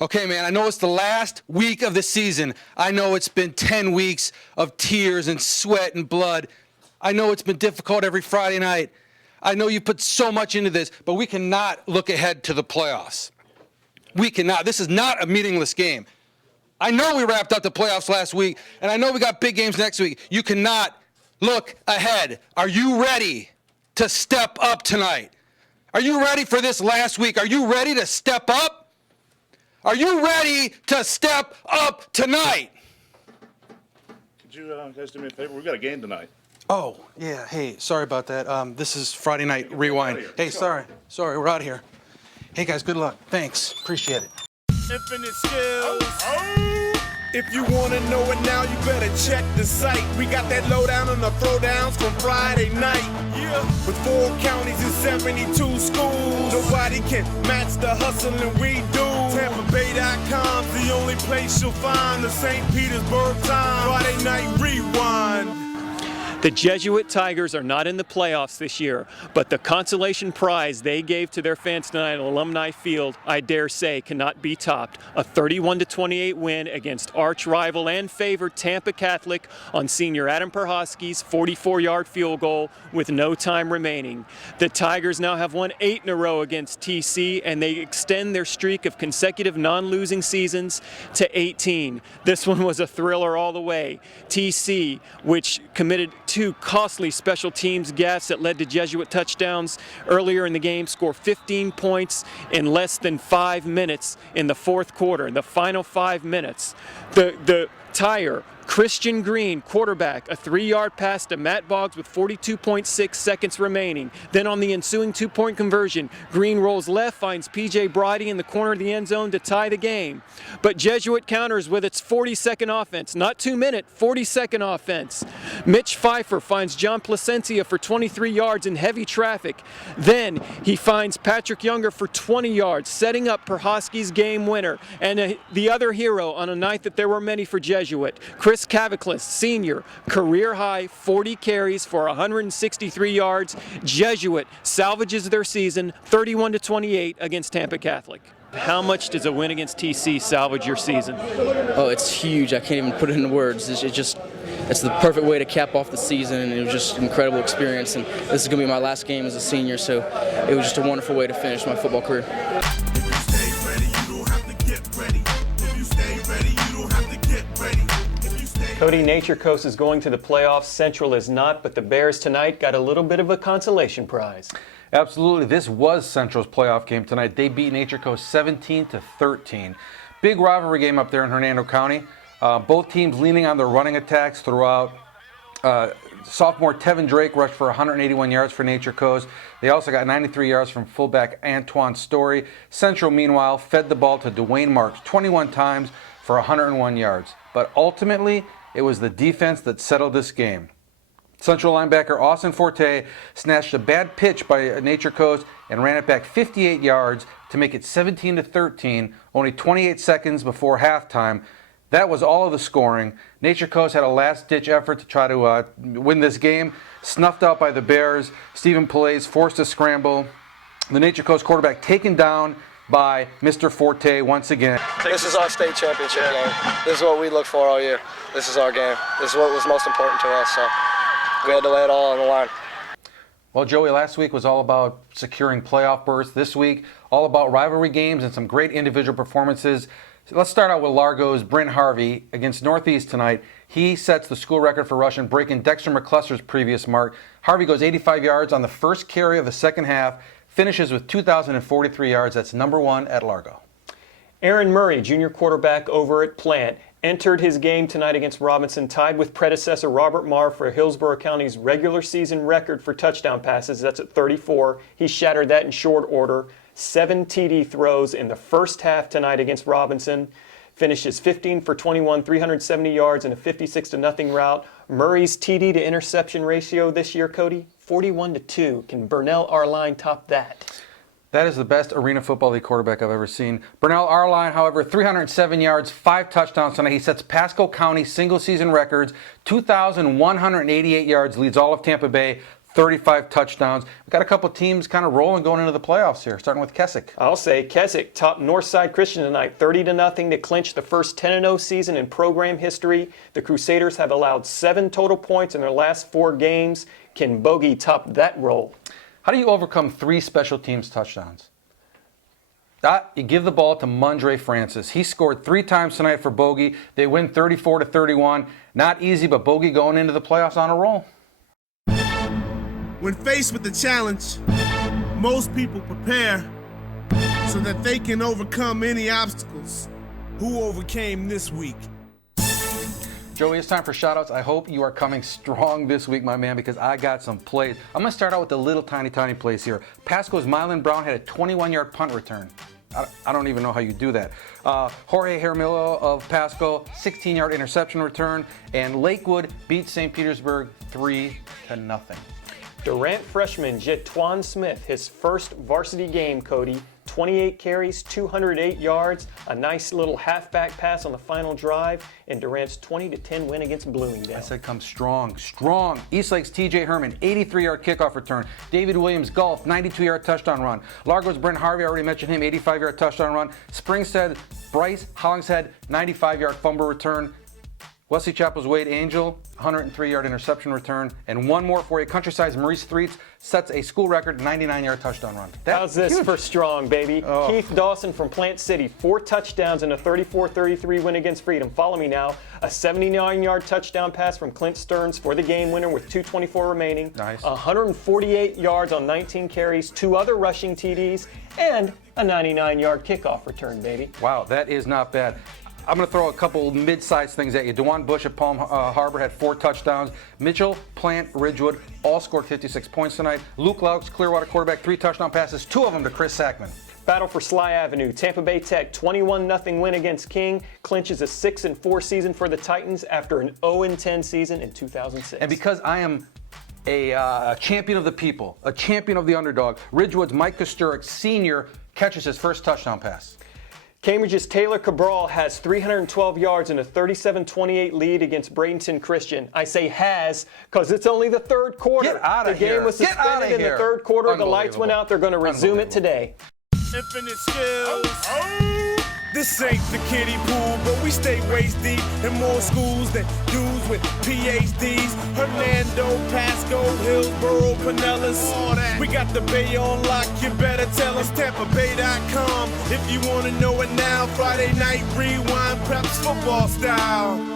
Okay, man, I know it's the last week of the season. I know it's been 10 weeks of tears and sweat and blood. I know it's been difficult every Friday night. I know you put so much into this, but we cannot look ahead to the playoffs. We cannot. This is not a meaningless game. I know we wrapped up the playoffs last week, and I know we got big games next week. You cannot look ahead. Are you ready to step up tonight? Are you ready for this last week? Are you ready to step up? Are you ready to step up tonight? Could you guys do me a favor? We've got a game tonight. Oh, yeah. Hey, sorry about that. This is Friday Night Rewind. Hey, sorry. We're out of here. Hey, guys, good luck. Thanks. Appreciate it. Infinite skills. If you want to know it now, you better check the site. We got that lowdown on the throwdowns from Friday night. Yeah. With 4 counties and 72 schools, nobody can match the hustling we do. TampaBay.com's the only place you'll find the St. Petersburg Times Friday Night Rewind. The Jesuit Tigers are not in the playoffs this year, but the consolation prize they gave to their fans tonight at Alumni Field, I dare say, cannot be topped. A 31-28 win against arch rival and favored Tampa Catholic on senior Adam Perhosky's 44-yard field goal with no time remaining. The Tigers now have won 8 in a row against TC, and they extend their streak of consecutive non-losing seasons to 18. This one was a thriller all the way. TC, which committed 2 costly special teams gaffes that led to Jesuit touchdowns earlier in the game, scored 15 points in less than 5 minutes in the fourth quarter. In the final 5 minutes, the Tire, Christian Green, quarterback, a 3-yard pass to Matt Boggs with 42.6 seconds remaining. Then on the ensuing 2-point conversion, Green rolls left, finds P.J. Bridey in the corner of the end zone to tie the game. But Jesuit counters with its 40-second offense, not 2-minute, 40-second offense. Mitch Pfeiffer finds John Placencia for 23 yards in heavy traffic. Then he finds Patrick Younger for 20 yards, setting up Perhosky's game winner. And the other hero on a night that there were many for Jesuit, Chris Caviclis, senior, career-high 40 carries for 163 yards. Jesuit salvages their season 31-28 against Tampa Catholic. How much does a win against TC salvage your season? Oh, it's huge. I can't even put it into words. It's the perfect way to cap off the season, and it was just an incredible experience. And this is going to be my last game as a senior, so it was just a wonderful way to finish my football career. Cotey, Nature Coast is going to the playoffs. Central is not, but the Bears tonight got a little bit of a consolation prize. Absolutely. This was Central's playoff game tonight. They beat Nature Coast 17-13. Big rivalry game up there in Hernando County. Both teams leaning on their running attacks throughout. Sophomore Tevin Drake rushed for 181 yards for Nature Coast. They also got 93 yards from fullback Antoine Story. Central, meanwhile, fed the ball to Dwayne Marks 21 times for 101 yards. But ultimately, it was the defense that settled this game. Central linebacker Austin Forte snatched a bad pitch by Nature Coast and ran it back 58 yards to make it 17-13, only 28 seconds before halftime. That was all of the scoring. Nature Coast had a last-ditch effort to try to win this game, snuffed out by the Bears. Stephen Pillais forced a scramble. The Nature Coast quarterback taken down by Mr. Forte once again. This is our state championship game. This is what we look for all year. This is our game. This is what was most important to us, so we had to lay it all on the line. Well, Joey, last week was all about securing playoff berths. This week, all about rivalry games and some great individual performances. So let's start out with Largo's Bryn Harvey against Northeast tonight. He sets the school record for rushing, breaking Dexter McCluster's previous mark. Harvey goes 85 yards on the first carry of the second half, finishes with 2,043 yards. That's number 1 at Largo. Aaron Murray, junior quarterback over at Plant, entered his game tonight against Robinson, tied with predecessor Robert Marr for Hillsborough County's regular season record for touchdown passes. That's at 34. He shattered that in short order. 7 TD throws in the first half tonight against Robinson. Finishes 15 for 21, 370 yards, and a 56-0 route. Murray's TD to interception ratio this year, Cody, 41-2. Can Burnell Arline top that? That is the best Arena Football League quarterback I've ever seen. Burnell Arline, however, 307 yards, 5 touchdowns tonight. He sets Pasco County single-season records, 2,188 yards, leads all of Tampa Bay, 35 touchdowns. We've got a couple teams kind of rolling going into the playoffs here, starting with Keswick. I'll say Keswick topped Northside Christian tonight 30-0 to clinch the first 10-0 season in program history. The Crusaders have allowed 7 total points in their last 4 games. Can Bogey top that roll? How do you overcome 3 special teams touchdowns? You give the ball to Mundre Francis. He scored 3 times tonight for Bogey. They win 34-31. Not easy, but Bogey going into the playoffs on a roll. When faced with the challenge, most people prepare so that they can overcome any obstacles. Who overcame this week? Joey, it's time for shoutouts. I hope you are coming strong this week, my man, because I got some plays. I'm going to start out with the little tiny plays here. Pasco's Mylan Brown had a 21-yard punt return. I don't even know how you do that. Jorge Hermilo of Pasco, 16-yard interception return. And Lakewood beat St. Petersburg 3-0. Durant freshman Jetwan Smith, his first varsity game, Cody. 28 carries, 208 yards, a nice little halfback pass on the final drive, and Durant's 20-10 win against Bloomingdale. I said come strong. Eastlake's TJ Herman, 83-yard kickoff return. David Williams Golf, 92-yard touchdown run. Largo's Brent Harvey, I already mentioned him, 85-yard touchdown run. Springstead Bryce Hollingshead, 95-yard fumble return. Wesley Chapel's Wade Angel, 103-yard interception return. And one more for you. Countryside's Maurice Threets sets a school record 99-yard touchdown run. How's this for strong, baby? Oh. Keith Dawson from Plant City, 4 touchdowns and a 34-33 win against Freedom. Follow me now. A 79-yard touchdown pass from Clint Stearns for the game winner with 2:24 remaining. Nice. 148 yards on 19 carries, 2 other rushing TDs, and a 99-yard kickoff return, baby. Wow, that is not bad. I'm going to throw a couple mid-sized things at you. DeJuan Bush at Palm Harbor had 4 touchdowns. Mitchell, Plant, Ridgewood all scored 56 points tonight. Luke Laux, Clearwater quarterback, 3 touchdown passes, 2 of them to Chris Sackman. Battle for Sly Avenue. Tampa Bay Tech, 21-0 win against King. Clinches a 6-4 season for the Titans after an 0-10 season in 2006. And because I am a champion of the people, a champion of the underdog, Ridgewood's Mike Kosturik, senior, catches his first touchdown pass. Cambridge's Taylor Cabral has 312 yards and a 37-28 lead against Bradenton Christian. I say has because it's only the 3rd quarter. Get out of here. The game was suspended in the 3rd quarter. The lights went out. They're going to resume it today. Infinite skills. This ain't the kiddie pool, but we stay waist deep in more schools than dudes with PhDs. Hernando, Pasco, Hillsboro, Pinellas. We got the Bay on lock, you better tell us. TampaBay.com. If you want to know it now, Friday night rewind, preps football style.